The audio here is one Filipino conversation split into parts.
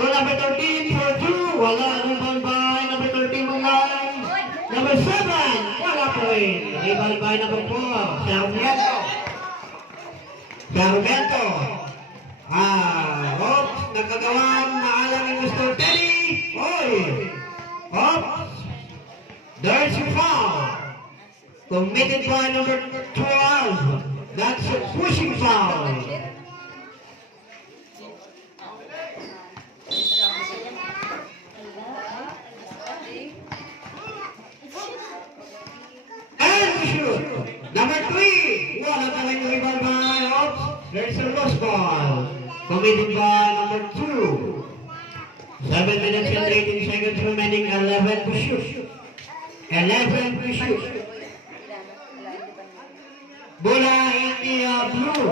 To number 13 for 2. Wala. Rebound by number 13 Mulay. Number 7. Wala po rin. Rebound by number 4. Sarmiento. Sarmiento. Oops. Nagkagawan. Naalang ni Mr. Teddy. Oy. Oops. There's your foul. Committed by number 12. That's a pushing foul. And shoot. Number 3. Wala talagang rebound by. Oops. There's a lost ball. Committed by number 2. 7 minutes and 18 seconds remaining. 11 to shoot. 11 to shoot. Bola India Blue.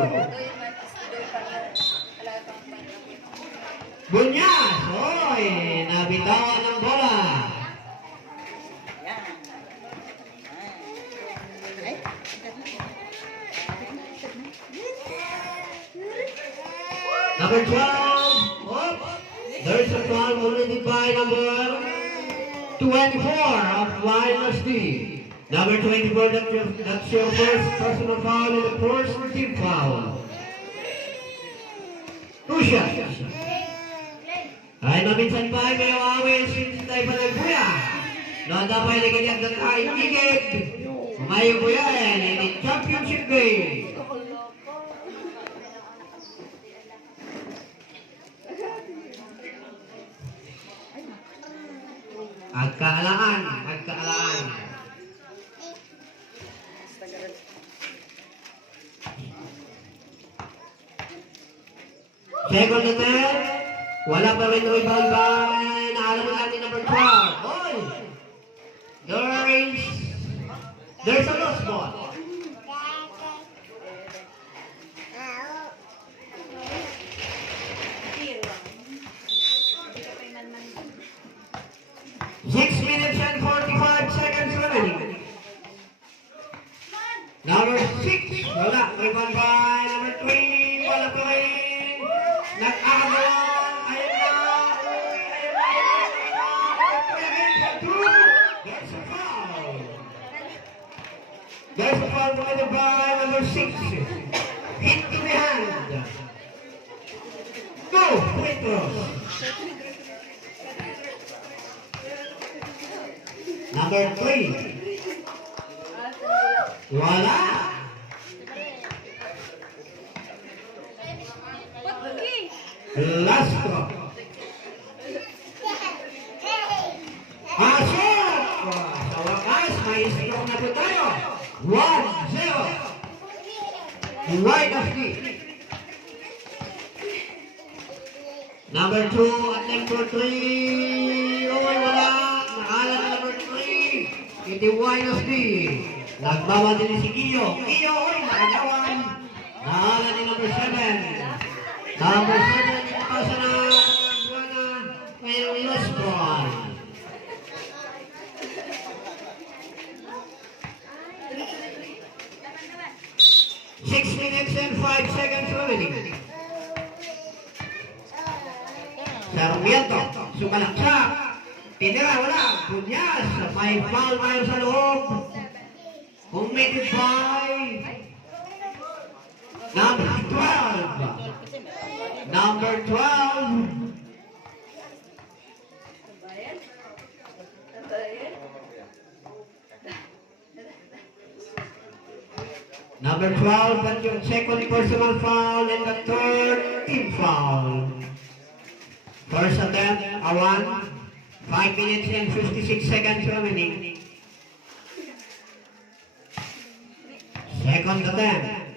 Bunyas. Oy, nabitawan ng bola. Number 12. Oops. There's a foul already by number 24 of minus D. Number 24, that's your first personal foul and the first team foul. 2 shots. Ay maminsan pa ay may awawin tayo pa ng buya. Noon dapat ay nagiging at ay igig. Umayo buya yan in the championship game. Agkaalaan. Second attempt. Wala pa rin rebound by. Naalaman natin number 12. Oy! There's a lost ball. Six minutes and 45 seconds remaining. Number 6. Wala. Rebound by number 3. Wala pa rin. Nag-aagawan. Ayun na. There's a foul. There's a foul committed by number 6. Hit to the hand. Go. Free throw. Number 3. Wala. Last throw. Pasok! Sa wakas, may istok na po tayo. 1-0. Right of the. Number 2 at number 3. Oh, wala. Naalan na number 3. Iti wide of the. Nagbawa din si Kiyo. Kiyo, oy, nakagawan. Naalan ni number 7. Number 7, ipapasa na Buwana. Mayroong lost ball. Six minutes and 5 seconds remaining. Sarmiento, sumalaksak. Tinira, wala. Bunyas, may foul tayo sa loob. Committed by number 12. Number 12. Number 12, but your second personal foul and the third team foul. First attempt, a 1. 5 minutes and 56 seconds remaining. Second attempt.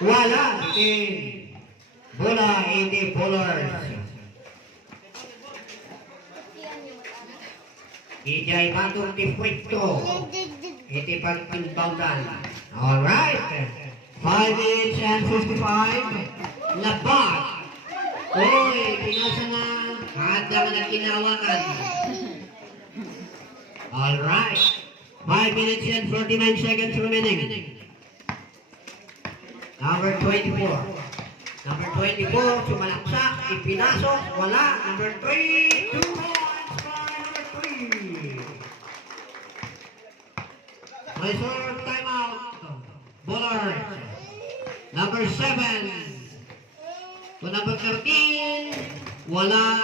Wala. Bola hindi bowlers. Ijay Batung di Puerto. Iti pag-inboundan. Alright. 5 minutes and 55. Labat. Uy, pinasa na. Hada ka na kinawakan. Alright. 5 minutes and 49 seconds remaining. Number 24. Number 24, sumalaksak. ipinasok, wala. Number 3, 2 points by number 3. Reserve timeout. Bowler. Number 7 to number 13. Wala.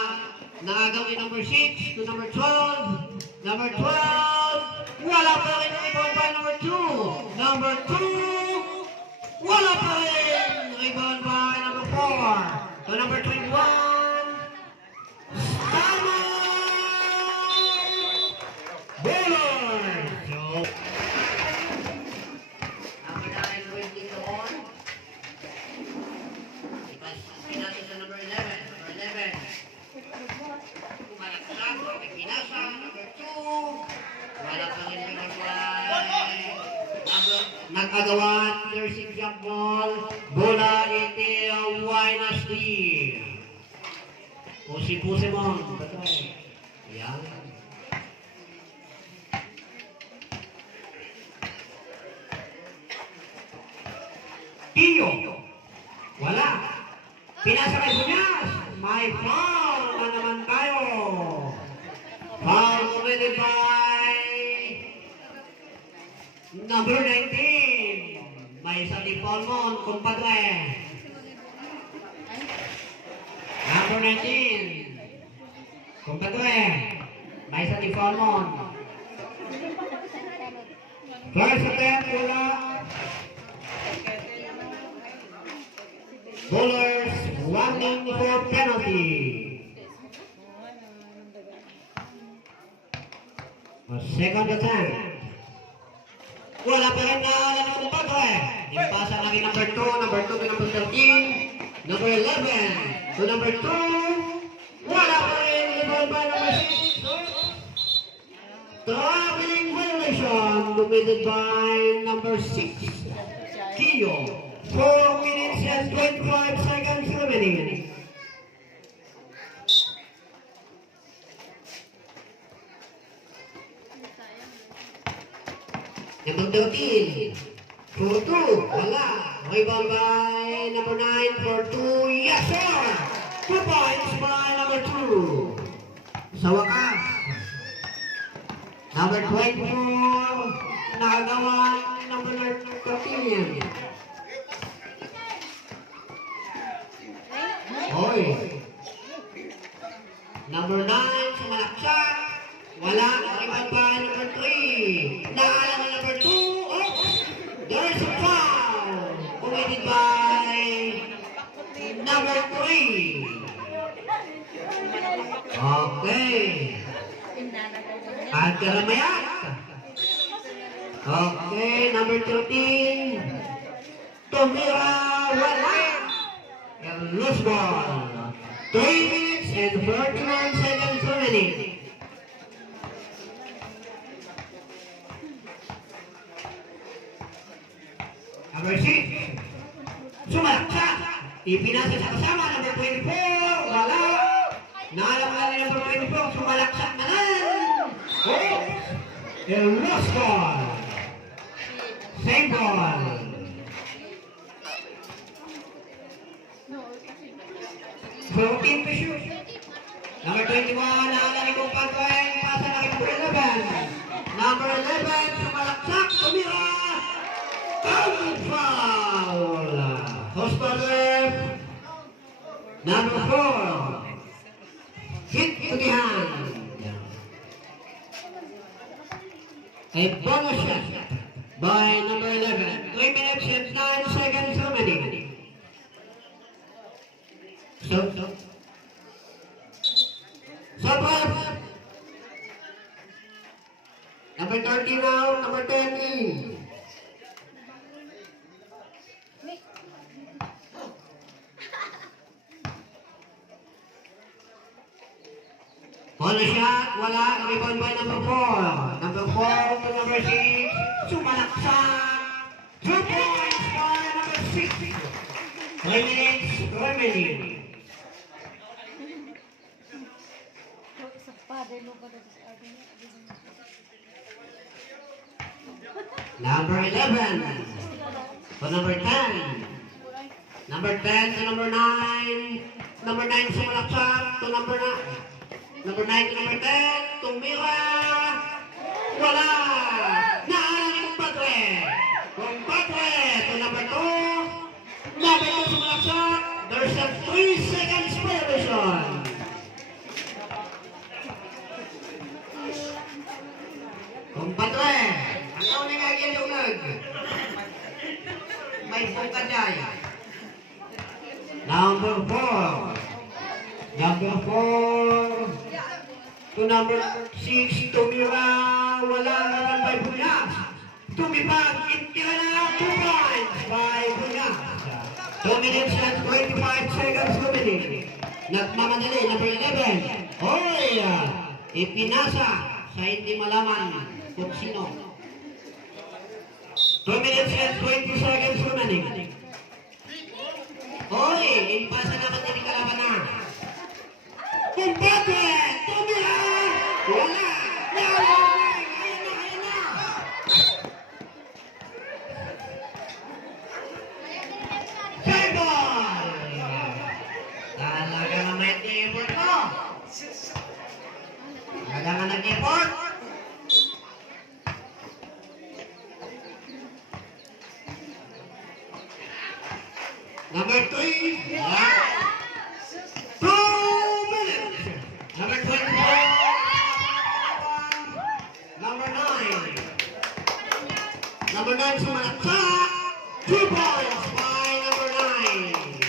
Naagaw ni number 6 to number 12. Number 12. Wala pa rin ang rebound by number 2. Number 2. Wala pa rin. Rebound by number 4. To number 21. Tama! Bowler! So, number 9 will take the ball. Pinasa sa number 11. Number 11. Malaksak. Pinasa. Number 2. Wala pa rin number 5. Nag-agawan. Nursing jump ball. Bola iti Dynasty. Pusi-pusi mo. Yan. Tiyo. Wala. Pinasa kay Bunyas. May foul na naman tayo. Foul committed by number 19. May isang foul mo, kumpadre. Number 19. Kumpadre. May isang foul mo. First attempt, wala. Bowlers running for penalty. Second attempt. Wala pa rin na alam ng kumpadre. Impasa lagi number 2 to number 13, number 11 to number 2. Wala pa rin. Rebound by number 6. Traveling violation committed by number 6. Kiyo. 4 minutes and 25 seconds remaining. Number 13. For 2. Wala. Rebound by number 9 for 2. Yes, sir! 2 points by number 2. Sa wakas. Number 24. Nakagawa number 13. Hoy. Number 9, sumalaksak. Wala. Rebound by number 3. Naalam ang number 2. Oh, there's a foul. Committed by number 3. Okay. At karamayan. Okay, number 13. Tumira, wala. And loose ball. 3 minutes and 41 seconds remaining. Number 6. Sumalaksak. Ipinasa sa kasama. Number 24. Wala. Naalam na ng number 24. Sumalaksak na lang. Oh. And loose ball. Same ball. So, team to shoot. Number 21, naalala kong pagkain, pasa na kay number 11. Number 11, sumalaksak, tumira. Foul! Hospital ref. Number 4. Hit to the hand. A bonus shot by number 11. 3 minutes and 9 seconds remaining. Stop. Stop. Number 30 now, number 10. Bonus shot, wala. Rebound by number 4. Number 4 to number 6. Sumalaksak. 2 points by number 6. 3 minutes remaining. Number 11 to number 10. Number 10 to number 9. number 9 sumalaksak to number 9. Number 9 to number 10. Tumira. Wala. Naalang ni Compadre. Compadre to number 2. Number 2 sumalaksak. There's a 3 seconds prohibition. Compadre. Ano na nga ginulog? May pungkaday. Number 4. Number 4. To number 6, Tumira. Wala naman by Bunyas. Tumipag. Intira na 2 points by Bunyas. 2 minutes and 25 seconds remaining. Nagmamadali. Number 11. Hoy! Ipinasa sa hindi malaman kung sino. 2 minutes and 20 seconds remaining. Hoy! Impasa naman din yung kalaban na. Compadre! Tumira! Wala! Ayan na! Fair ball! Talaga na may effort mo. Talaga nga nag-effort. Number 3. Yeah. 2 minutes. Number 24. Number 9. Number 9 sumalaksak. 2 points by number 9.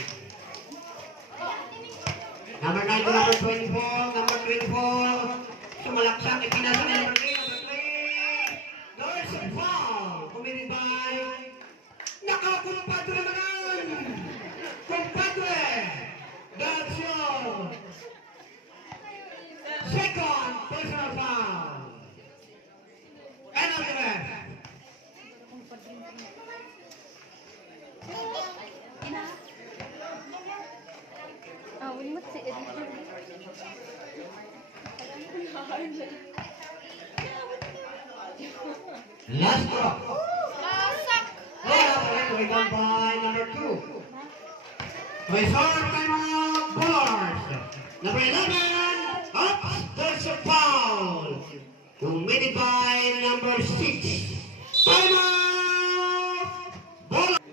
Number 9 to number 24. Number 24. Sumalaksak. Ipinasa ni number 3. Number 3. There's a foul. Committed by Nakakumpadre naman. Compadre. That's your second personal foul. And on the left. Ulimot si editor. Last drop. Basak! Rebound by number 2. Reserve timeout Bullars. Number 11. Up. There's a foul. Committed by number 6. Timeout. Bullars.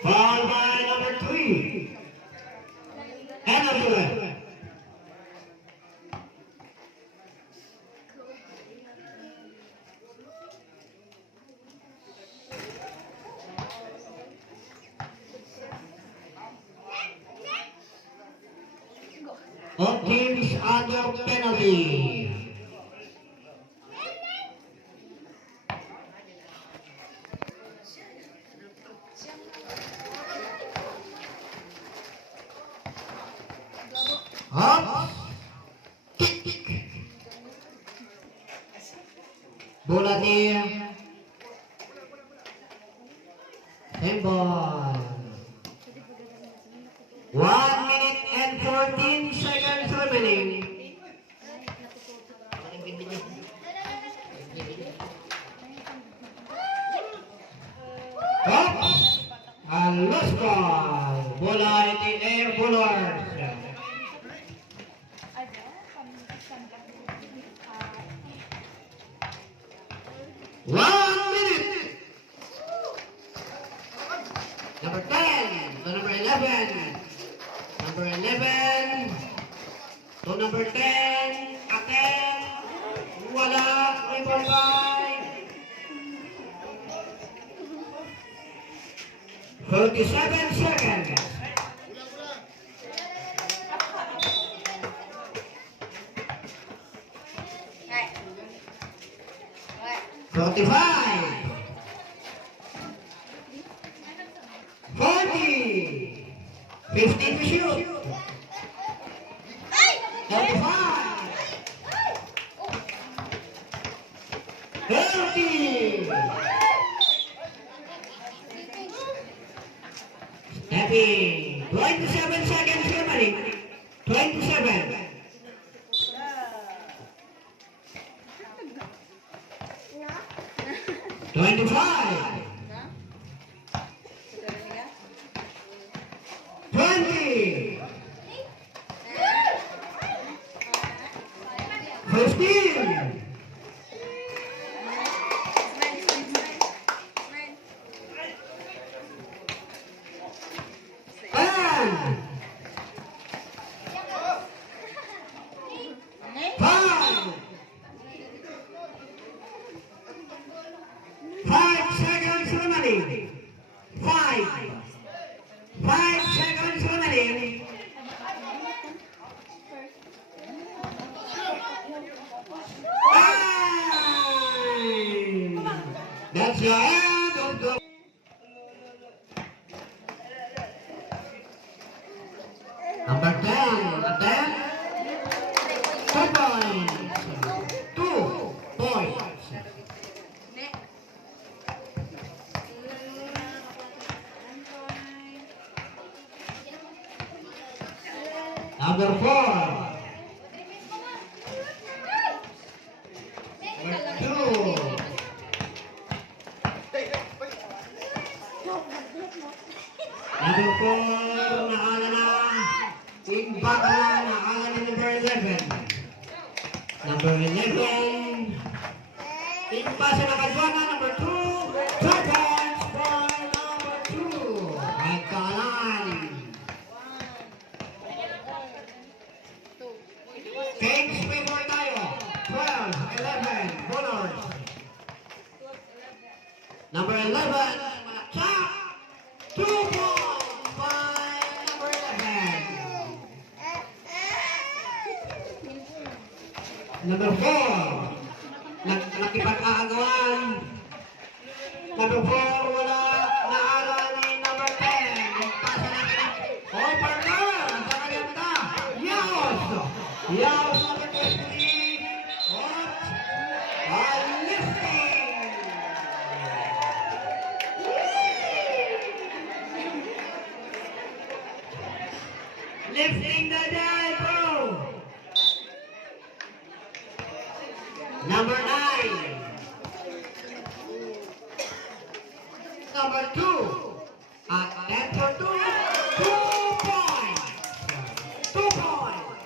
Foul by number 3. And on the left. Both teams under penalty. Up. Kick. Bola ni handball. 1 minute and 14 seconds remaining. Up. lost ball. Bola iti Air Bullers. 1 minute. Number 10 to number 11. Number 11 to number 10. Aten. Wala. Rebound by 37 seconds. Right. Right. 45. 40. 50 to shoot. 45. 30. Stepping. 27 seconds remaining. 27. 25. 20. 15. 10. 5. 5 seconds remaining. 5. 5 seconds remaining. Time. That's the end of the number 10. 2 points. 2 points. Number 4. Number 2. Number 4, nakala na. Impact na, nakala na number 11. Number 11. Impact sa nakadwa na, number 2. 2 points for number 2. At kalan. Kings before tayo. 12, 11, Bullers. Number 11, Malaksak. 2 points by number 11. Number 4, nakipag-aagawan. Number 4, wala. Naala ni number 10. Pasa natin. Oh, partner! Ang kakaganda. Yaos! Yaos number 23. What? Lifting! Lifting the die, bro! Number 9. Number 2. At 10 for 2. 2 points. 2 points.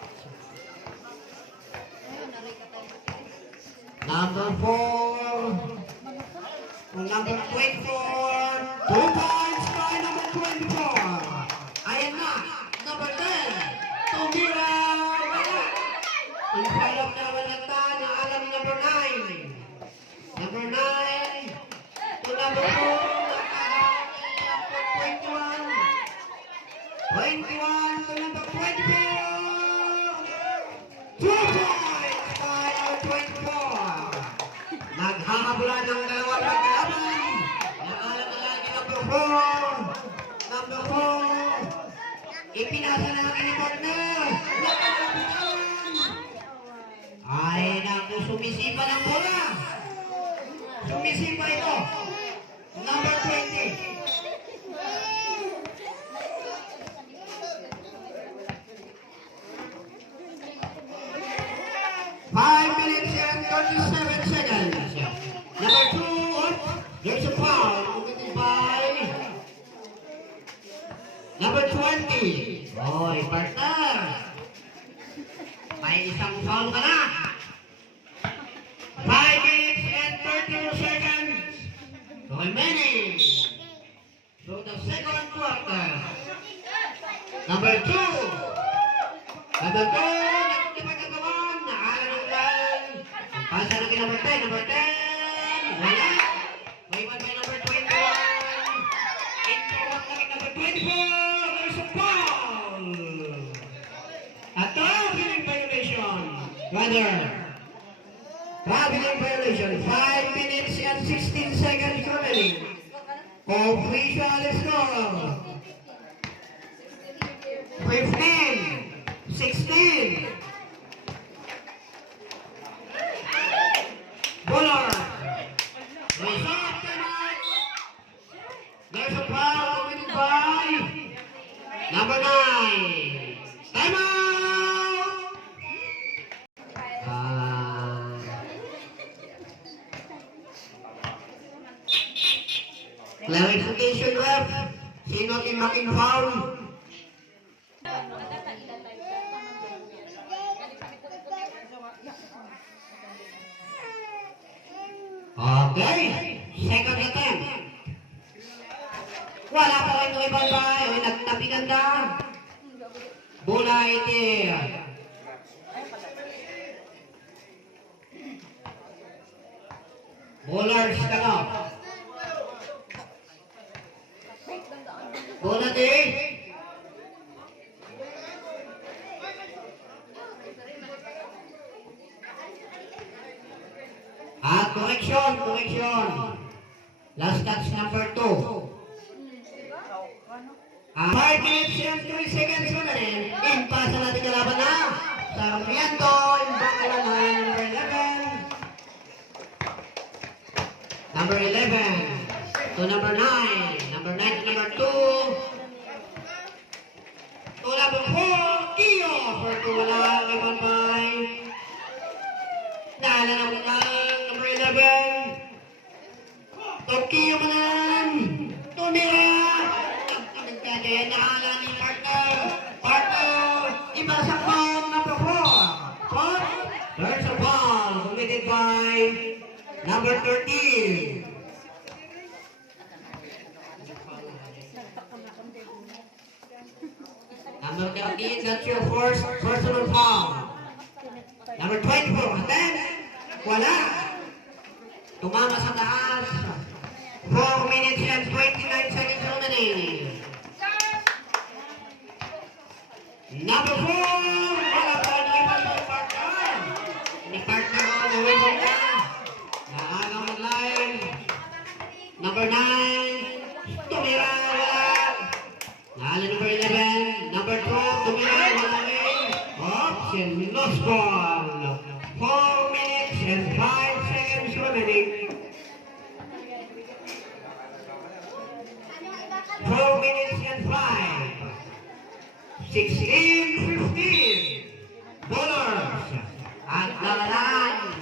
Number 4. Number 24. 2 points by number 24. Ayan na. Number 10. Tumira. Wala. In front of na walata na alam ni number 9. Number 9. To number 4. 21 to number 24. 2 points by number 24. Naghahabulan ng dalawang pagkalaban. Naalam na lagi number 4. Number 4. Ipinasa na lagi ni partner. Nakapitan. Ay, naku, sumisipa ng bola. Sumisipa ito. Number 20. 5 minutes and 37 seconds. Number 2, there's a foul committed by Number 20. Oy, partner. May isang foul ka na. 5 minutes and 32 seconds remaining. So the second quarter. Number 2. Number 2. Nagkipagkagawan. Nakaala ng lang. Pasa na kay number 10. Number 10. Wala. May iwan by number 21. Interrupt na kay number 24. There's a foul. A traveling violation. Rather. Traveling violation. 5 minutes and 16 seconds remaining. Official score. 15, 16. Buller. Result tonight. There's a foul committed by number 9. Time out. Clarification ref. Sino timaking foul? Okay, second attempt. Wala pa rin ng ibang bahay. Nagtabi ganda. Bola itir. Bowlers ka no. Bola di. Correction. Last touch number 2. 5 minutes and 3 seconds remaining. Impasa natin kalaban na. Sarmiento, imbaka naman number 11. Number 11 to number 9. Number 9 to number 2. To number 4, Kio. For 2 wala, limang by. Naalala mo lang. 11. Tokyo mo naman. Tumira. Nagkagaya na hala ni partner. Iba sa ball number 4. There's a ball committed by number 13. Number 13, that's your first personal foul. Number 24, then, wala. Tumama sa taas. 4 minutes and 29 seconds remaining. Number 4. Wala pa ni partner. Ni partner ko na win ka. Naagang mag-line. Number 9. Tumira. Wala. Nala number 11. Number 12. Tumira. Wala rin. Oops. And lost ball. 4 minutes and 5 seconds remaining. 4 minutes and 5. 16-15. Bowlers. At lalalan.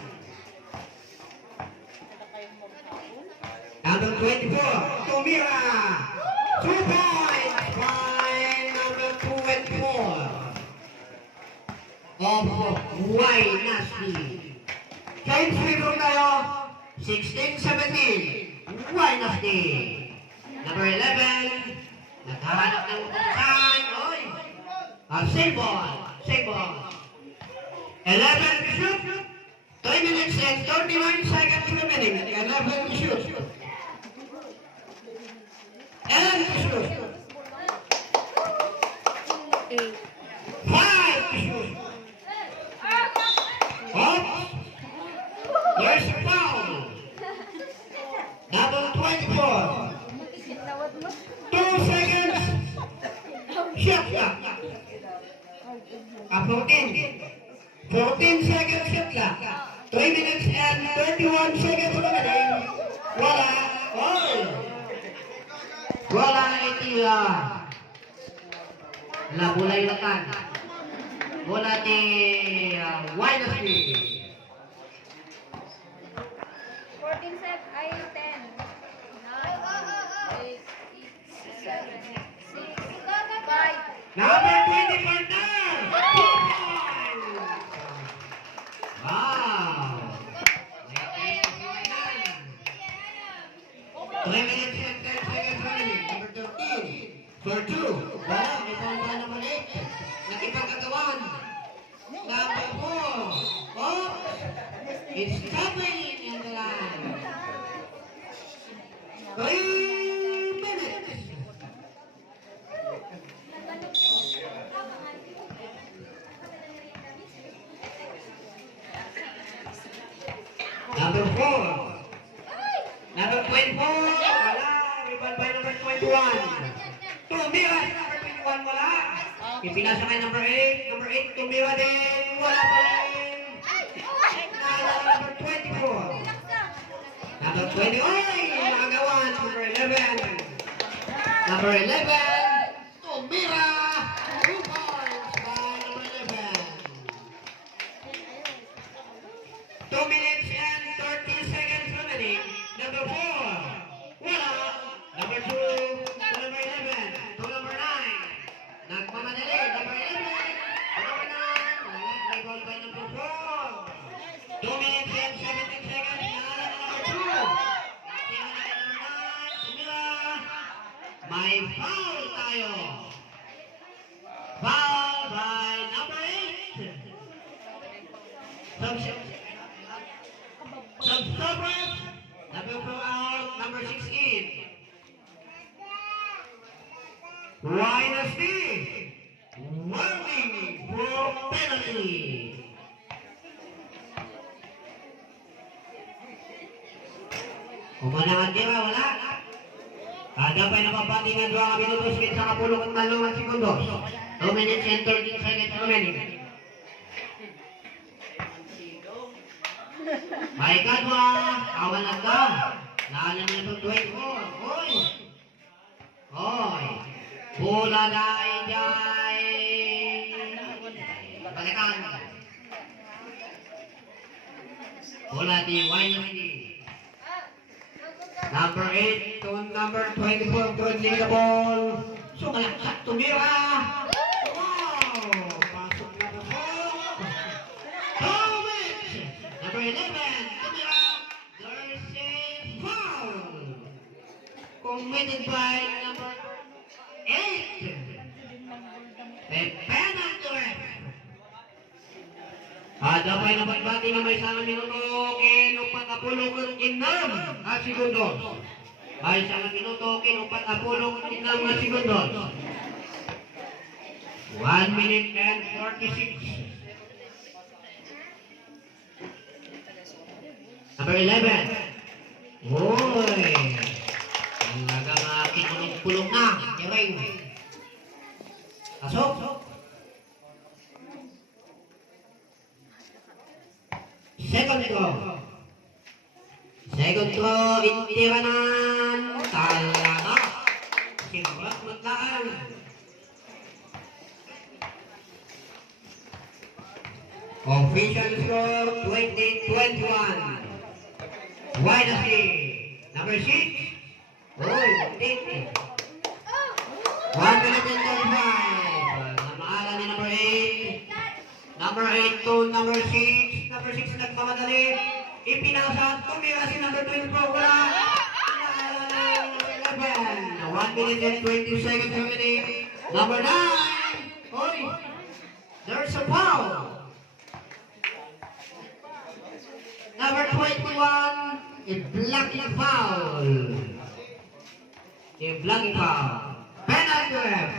Number 24. Tumira. 2 points by number 2 and 4. Of Dynasty. Change figure tayo. 16-17. Dynasty. Number 11. Naghahanap ng puntahan. Oy! Save ball. 11 to shoot. 3 minutes and 39 seconds remaining. 11 to shoot. And to shoot. 5 to shoot. Oops. There's a foul. Number 24. 2 seconds. Shot clock. 14 seconds shot clock. 3 minutes and 31 seconds remaining. Wala. Oy. Wala itila. Labulay lakan. Bola ni Dynasty. 14 set ay 10. 9, 8, 7, 6. Number 20 partner. 2 points. Wow. 3 minutes and 10 seconds remaining. Number 13. For 2. Wala. Ito ba naman 8? Nakipagkagawan. Number 4. Oh. It's happening in the line. 3 minutes. Number 4. Number 24. Wala. Rebound by number 21. Tumira si number 21. Wala. Ipinasa kay number 8. Number 8. Tumira din. Wala pa rin. Number 24. Number 20. Oy! Nakagawan. Number 11. Number 11. Tumira. 2 points by number 11. 2 minutes and 30 seconds remaining. Number 4. Wala. Number 2. To number 11. To number 9. Nagmamadali. Number 11. To number 9. Wala. Rebound by number 4. 2 minutes and 17 seconds. Naalala number 2. Tingnan natin number 9. Tumira. May foul tayo. Foul by number 8. Subscribers. Number 4 out. Number 16. Dynasty. Warning for penalty. Kumanangan tira, wala. Kada pa'y napapati nga 2 minutos kit sa kapulong at 2 sekundos. 2 minutes and 13 seconds remaining. May kadwa, awan lang ka. Naalam na ito 24. Hoy! Hoy! Bola day. Balikan. Bola di Wayne. Number 8 to number 24 controlling the ball. Sumalaksak, tumira. Wow! Pasok na po. Thomas! Number 11, tumira. There's a foul. Committed by number 8. A penalty ref. Ada pa yung napagbati nga may isang minuto kinupat na pulong inam at segundos. May isang minuto kinupat na pulong inam at segundos. 1 minute and 46. Number 11. Uy! Ang lagang kinulong-pulong na. Kering. Pasok. Second throw. Second throw, itiranan. Talaga. Simulat matlaan. Official score 20-21. Dynasty. Number 6. Uy, 1 minute and 35. Namaalan ni number 8. Number 8 to number 6. Number 6 nagmamadali. Ipinasa. Tumira si number 24. Wala. Inaalan ni 11. 1 minute and 20 seconds remaining. Number 9. Oy. There's a foul. Number 21. A blocking foul. A blocking foul. Penalty ref.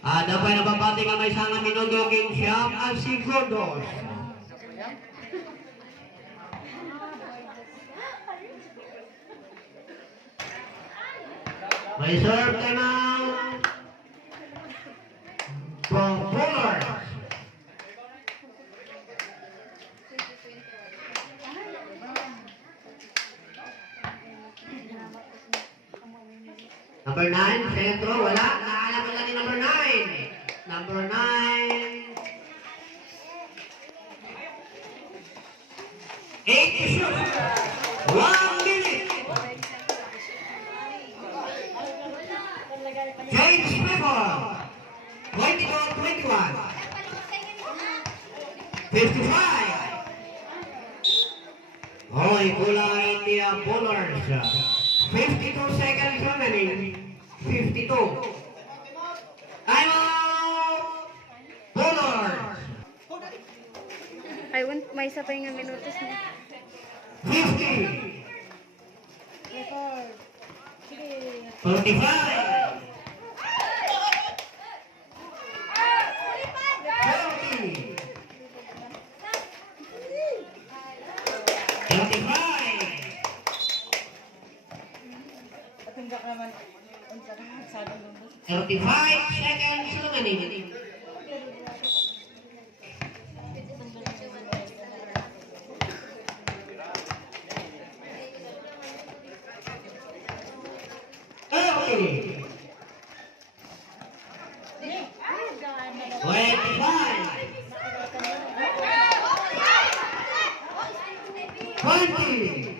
Ada pa na babati nga may isang minuto king siyam at segundos. May serve time out. For bowlers. Number 9, sentro, wala. Naalam mo lang ni number 9. Number 9. 8 to shoot. 1 minute. James Pepper. 55. Hoy, bola India bowlers. 52 seconds remaining. 52. Time out! Bowlers. I want may isa pa yung minutos na. 50. Record. Sige. 45. 40. 35. Patunggak naman unsa na sa lumbos. 35 seconds remaining. Okay. 25. 20.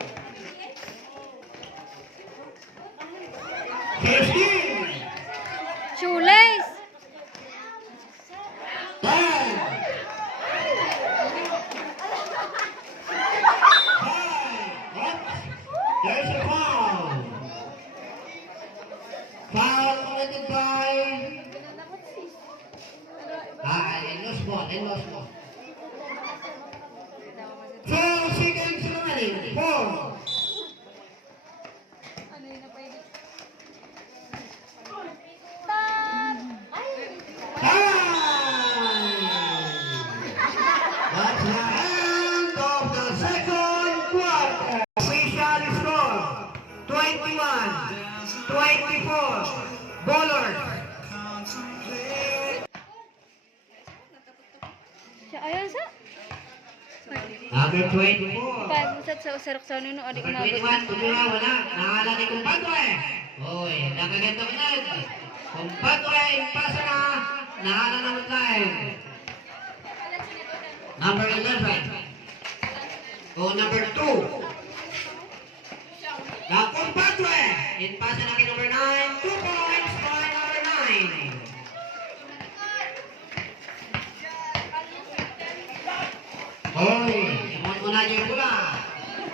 15. Shoelace! 10. 5. There's a foul. Foul committed by... lost ball. 4 seconds remaining. 4. That's the end of the second quarter. Official score 21-24. Bowlers. Siya ayun sa? Number 24. Pagmusat sa usarok sa nuno adik Number umabot. 21, tumira, wala. Nahala ni Kumpadre. Uy, nakaganda ko na. Kumpadre, pasa na. Nahala naman tayo. Number 11. O number 2. Na Kumpadre. In pasa na kay number 9. 2 points by number 9. Hoy, naman muna niyo pula.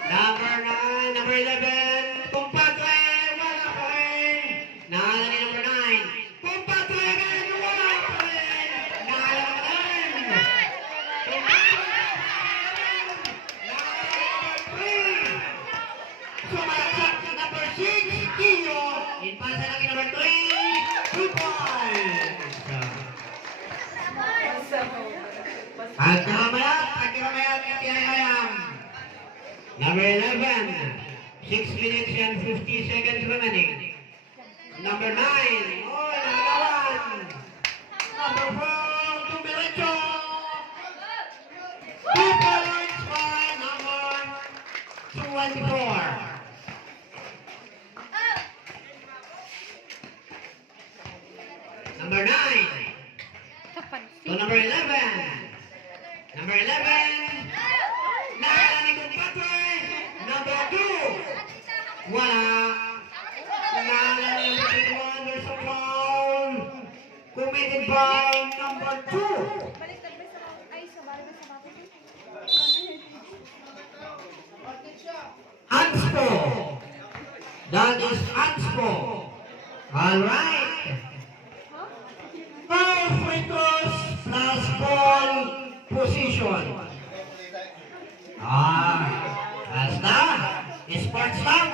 Number 9, number 11, Kumpadre, wala pa rin. Nahala ni number 9. Kumpadre, again, wala pa rin. Nahala pa rin. Kumpadre, sumasak sa number 6, Kiyo. Inpasa na kay number 3, 2 points. Agkamayat, Ayayam. Number 11, 6 minutes and 50 seconds remaining. Number 9, oh, nagawan. Number 4, Tumirecho. 2 points by number 24. Number 9. Kapag So number 11. Number 11. Nahala ni Kumpadre. Number 2. Wala. Nahala ni number 21. There's a foul. Committed by number 2. balik tabi sa ay sa balik sa bato. Anspo. That is Anspo. Alright. 4 free throws plus ball position. Basta. Sports lang.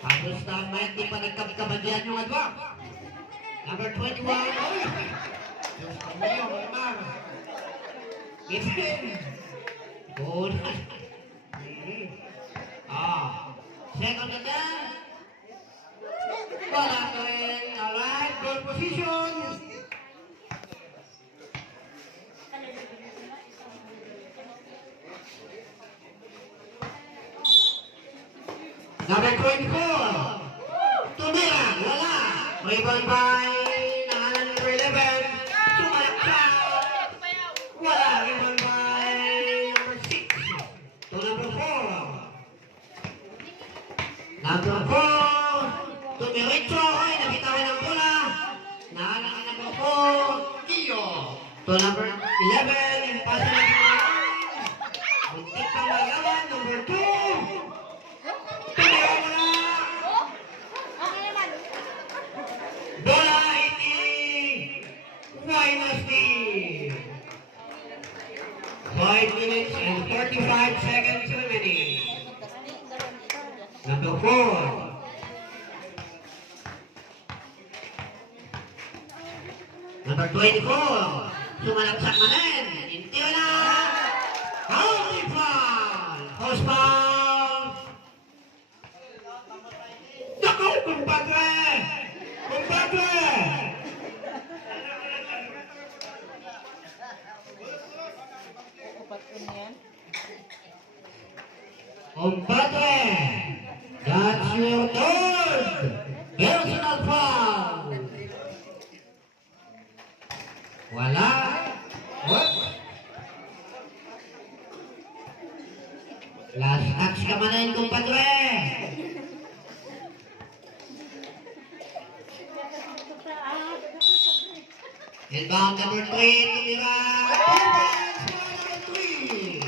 Tapos na may di pa nagkabagyan yung adwa. Number 21. Oy. Diyos ko mo yun, Mar. Itin. Good. Second again. Wala ka rin. Alright, ball position. Number 24. Tumira, wala. Rebound by nahalan number 11. Sumalaksa. Wala. Rebound by number 6. To number 4. Number 4. Tumiritso. Ay, nabitawan ng bola. Nahalan ng number 4. Kiyo. To number 11. Pasa ng number 35 seconds remaining. Number 4. Number 24. Sumalaksak na rin. Hindi na. Holy foul! Post foul! Naku, kumpadre! Kumpadre! Upat ko niyan. Kumpadre! That's your third personal foul! Wala. What? Last touch ka man rin, kumpadre. Inbound number 3, tumira. Number 3.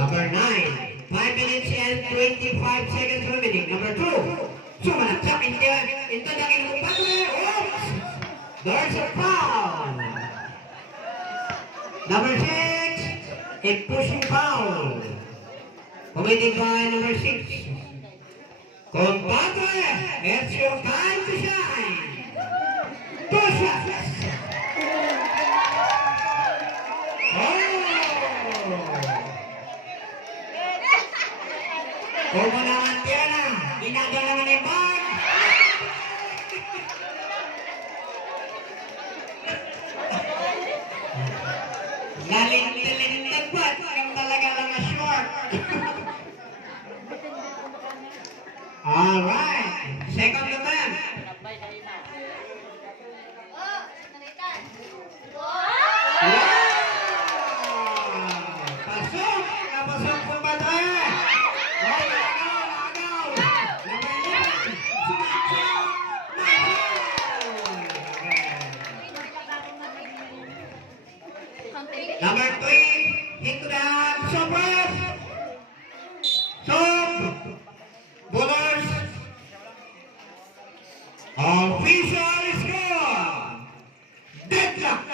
Number 9, 5 minutes and 25 seconds remaining. Number 2, sumalaksak into the kumpadre. Oops! There's a foul. Number 6, a pushing foul. Committed by number 6. Compadre, it's your time to shine. 2 shots. Kung naman yan na, ginagawa naman yung bag. Galing nagbat, yung talaga lang na short. Alright, second naman. Pasok! Napasok po ba tayo? Oh, lagaw! Number 11, sumaksok! Number 3, hit to the Sobras! Sob! Bowlers! Official score! Deadlock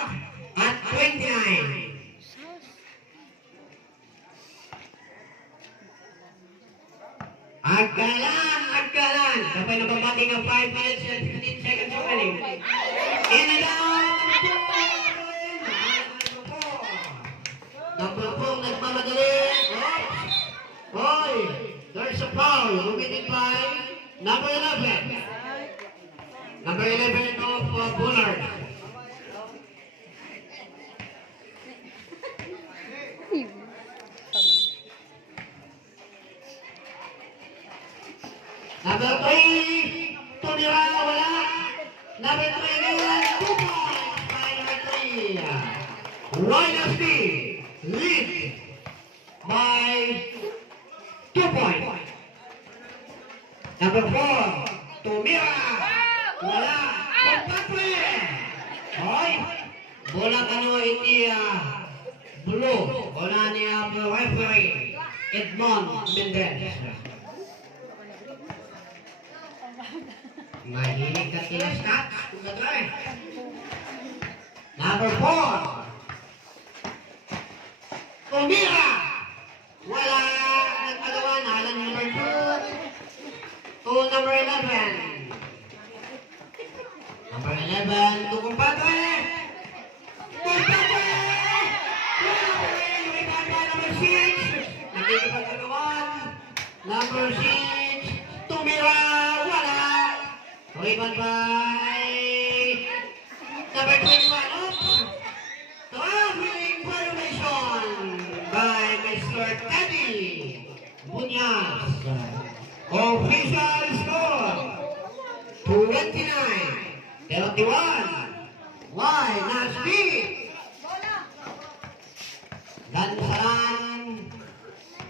at 29. Agkalan! Kapag nababati ng 5 minutes and 15 seconds remaining. In and out! Number 4, nagmamadali. Oops! Hoy! There's a foul. Committed by number 11. Number 11 of Bullard. Number 3, tumira, wala. Number 3 again, 2 points by number 3. Dynasty lead by 2 points. Number 4, tumira, wala. Kumpadre. Hoy, bola ano hindi blue. Bola niya referee Edmond Mendez. Mahilig ka sila stats. Kumpadre. Number 4, tumira, wala. Nagpagawa na lang number 2 to number 11. Number 11 to kumpadre. Kumpadre! Number 6. Nagkikipagkagawan. Number 6. Tumira. Wala. Rebound by number 21. Oops. Traveling violation by Mr. Eddie Bunyas. Official score 29-31. Why Nasby? Dansaran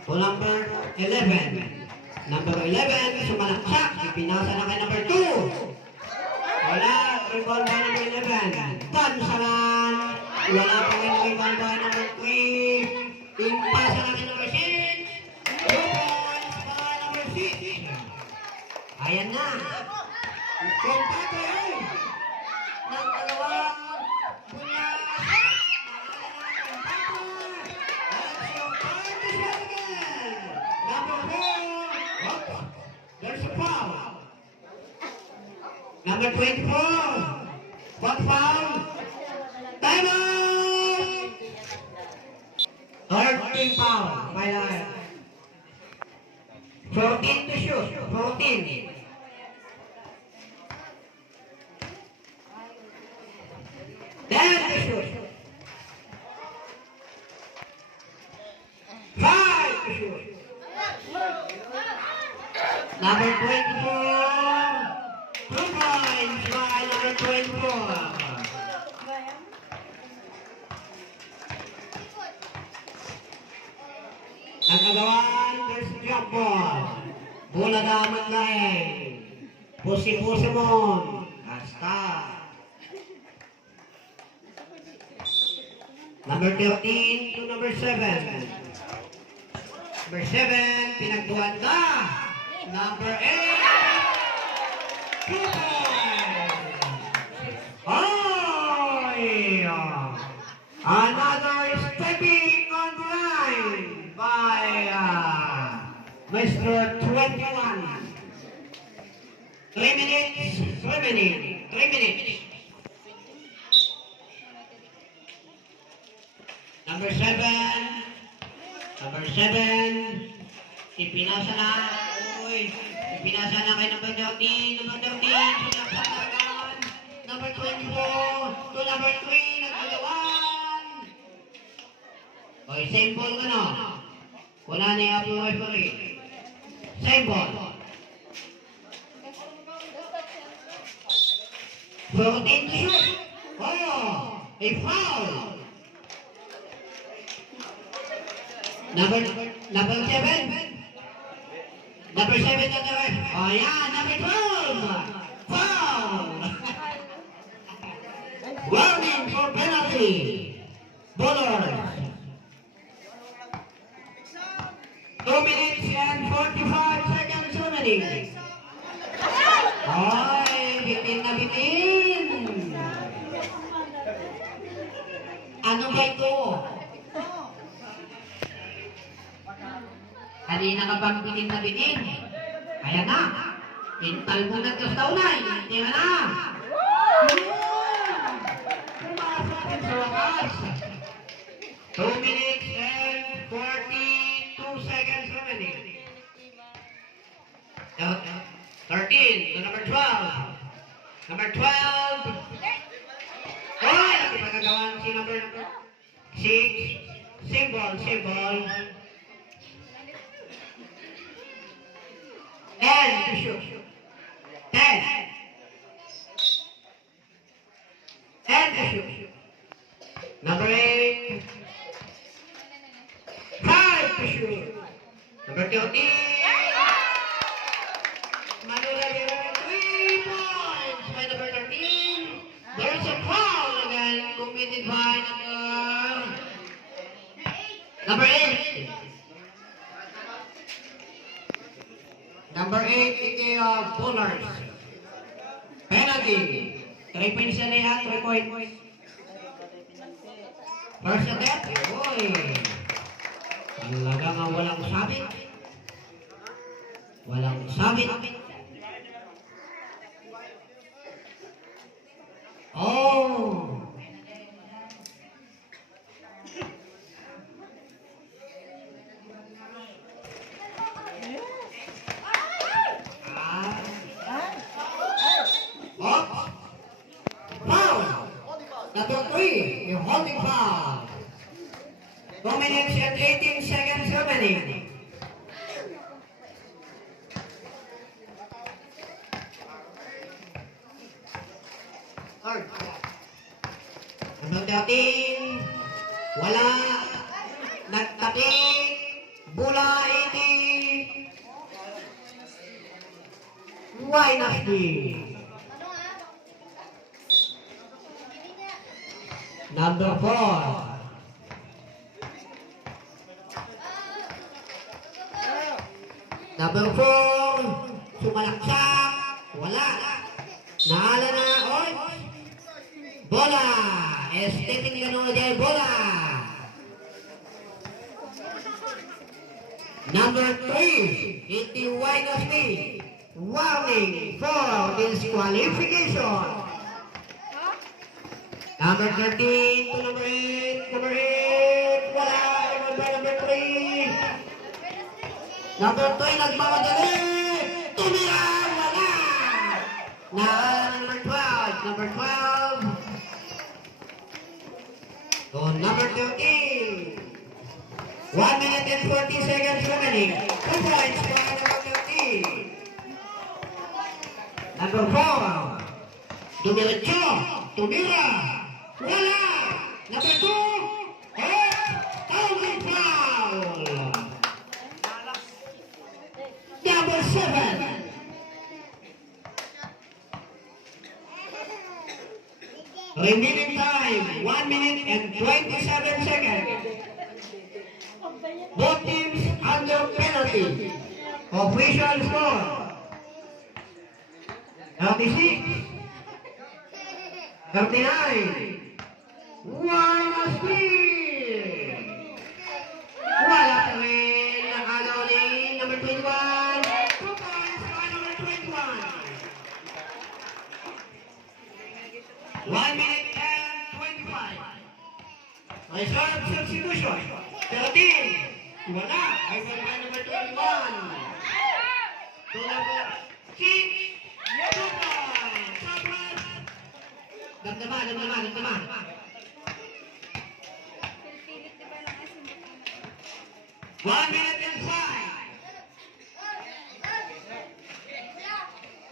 to number 11. Number 11, sumalaksak. Ipinasa na kay number 2. Wala. Rebound by number 11. Dansaran. Wala pa rin rebound by number 3. Impasa na kay number 6. 2 points by number 6. Ayan na. Kumpadre. Ng dalawang Bunyas. Number 24. What foul? Time out! 13 foul. By line. 14 to shoot. 14. Then to shoot. 5 to shoot. Number 24. 2 points by number 24. Nakagawan, there's jump ball. Bola dapat lain. Pusi-pusi mo. Basta. Number 13 to number 7. Number 7, pinagbuhan ka. Number 8. 2 points. Oh, yeah. Another stepping on the line by Mr. 21. 3 minutes remaining. 3 minutes. Number 7. Number 7. Ipinasa na. Uy. Ipinasa na kay number 13. Number 13. Sinasagawan. Number 24. To number 3. Nagagawan. Uy, same ball ka no? Wala na yung upper referee. Same ball. 14 to shoot. Oh, a foul. Number 7. Number 7 na naman. Oh, yeah. Number 12. Foul. Warning for penalty. Bowlers. 2 minutes and 45 seconds remaining. Ay, bitin na bitin. Ano ba ito? Kanina ka bang bitin na bitin? Kaya na. Pintal mo na ito sa unay. Hindi ka na. Pumasok sa wakas. 2 minutes and 42 seconds remaining. 13 to number 12. Number 12. Ay, nakipagagawan si number 6. Symbol. And to shoot. 10. And to shoot. Number 8. 5 to shoot. Number 13. Manila Guerrero, 3 points by number 13. There's a foul again committed by number 8. Number 8, ito Bowlers. Penalty. 3 points yan yan, 3 points. First attempt. Uy. Talaga nga walang sabit. Walang sabit. Oh. Foul. Number 3, yung holding foul. 2 minutes and 18 seconds remaining. Number 13, wala, nagtatik, bola 80, Wynasty. Number 4. Number 4, sumalaksak, wala. Naala na, oy. Bola, esteting gano'n dyan, bola. Number 3, iti Wynasty. Warning for disqualification. Number 13 to number 8. Number 8. Wala. Ewan ba number 3? Number 3 nagmamadali. Tumira. Wala. Naalala number 12. Number 12. To number 13. 1 minute and 40 seconds remaining. 2 points for number 13. Number 4. Dumiretso. Tumira. Wala. Number 2. Thousand foul. Number 7. Remaining time 1 minute and 27 seconds. Both teams under penalty. Official score 36, 39. Minus 3. Wala pa rin nakalaw ni number 21. 2 points for number 21. 1 minute and 25. Reserve substitution. 13. Wala. Ay wala number 21. To number 6. 2 points. Sabras. Damdama. 1 minute and 5.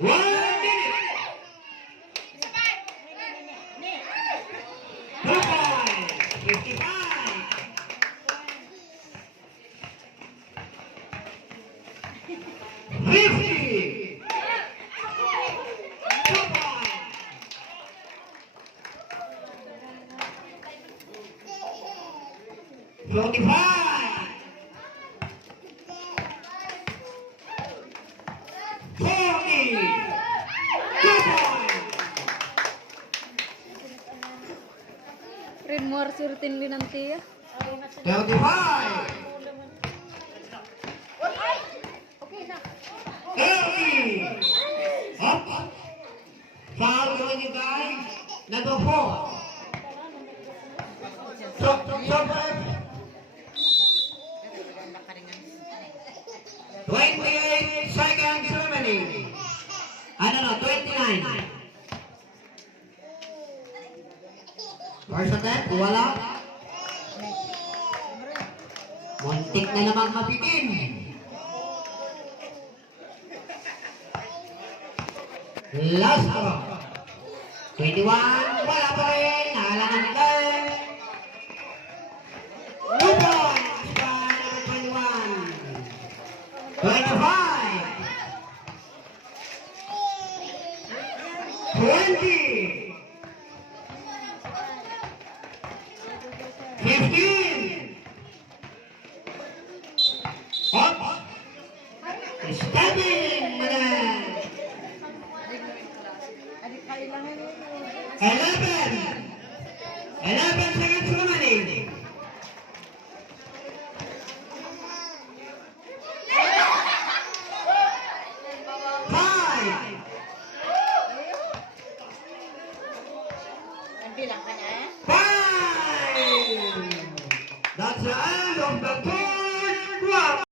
1 minute. 2 points. 55. 50. 2 points. 45. 40. 2 points. Rin more certain linantiya. 35. 30. Up. Foul naman yung guys. Number 4. So, 28 seconds remaining. 29. First attempt, wala. Muntik na namang mapitin. Last throw. 21, wala pa rin. Naalala ng game. 2 points by number 21. 25. 20. 15. Up. Stepping, madam. 11. 11 seconds remaining.